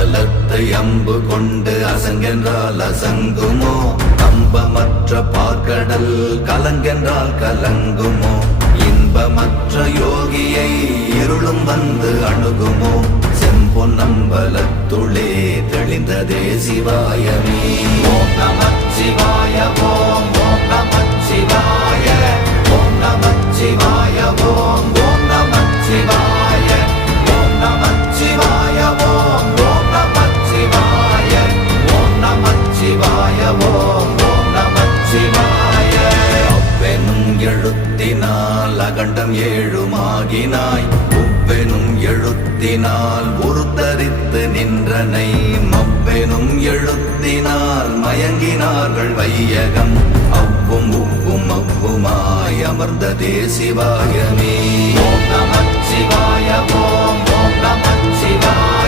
பலத்தை அம்பு கொண்டு அசங்கென்றால் அசங்குமோ? கம்பமற்ற பார்க்கடல் கலங்கென்றால் கலங்குமோ? இன்பமற்ற யோகியை இருளும் வந்து அணுகுமோ? செம்பொன்னம்பலத்துளே தெளிந்ததே சிவாயமே. ஓம் நமச்சிவாய ஓம் ஓம் நமச்சிவாய ஓம் நமச்சிவாய ஓம் ஓம் நமச்சிவாய ஓம் நமச்சிவாய ஓம் ஓம் நமச்சிவாய ஓம் நமச்சிவாய ஓம் ஓம் நமச்சிவாய. அவ்வெனும் எழுத்தினால் அகண்டம் ஏழுமாகினாய், உவ்வெனும் எழுத்தினால் உருத்தரித்து நின்றனை, மவ்வெனும் எழுத்தினால் மயங்கினார்கள் வையகம். அவ்வும் உவ்வும் அவ்வுமாய் அமர்ந்ததே சிவாயமே. ஓம் நமச்சிவாய ஓம் ஓம் நமச்சிவாய